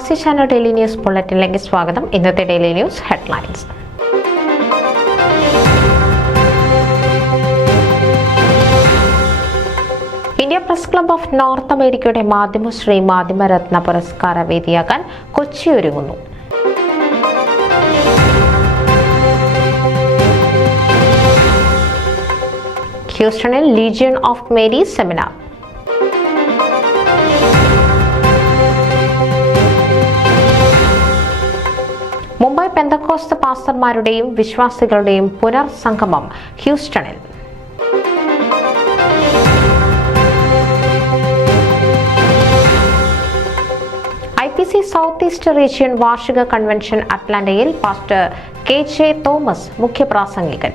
പ്രവാസി channel daily news ബുള്ളറ്റിനിലേക്ക് സ്വാഗതം. ഇന്നത്തെ daily news headlines. India press club of north അമേരിക്കയുടെ മാധ്യമശ്രീ മാധ്യമരത്ന പുരസ്കാര വേദിയാകാൻ കൊച്ചി ഒരുങ്ങുന്നു. ഹ്യൂസ്റ്റണിൽ legion of Mary seminar. Mumbai Pentecost പാസ്റ്റർമാരുടെയും വിശ്വാസികളുടെയും പുനർസംഗമം ഹ്യൂസ്റ്റണിൽ. IPC സൗത്ത് ഈസ്റ്റ് റീജിയൻ വാർഷിക കൺവെൻഷൻ അറ്റ്ലാന്റയിൽ പാസ്റ്റർ KJ തോമസ് മുഖ്യപ്രാസംഗികൻ.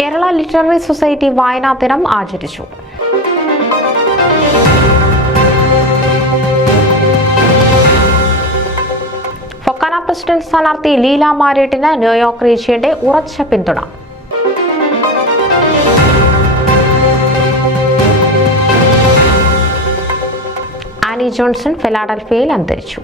കേരള ലിറ്റററി സൊസൈറ്റി വായനാ ദിനം ആചരിച്ചു. ഫൊക്കാന പ്രസിഡന്റ് സ്ഥാനാർത്ഥി ലീല മാരേട്ടിന് ന്യൂയോർക്ക് റീജിയന്റെ ഉറച്ച പിന്തുണ. ആനി ജോൺസൺ ഫിലാഡൽഫിയയിൽ അന്തരിച്ചു.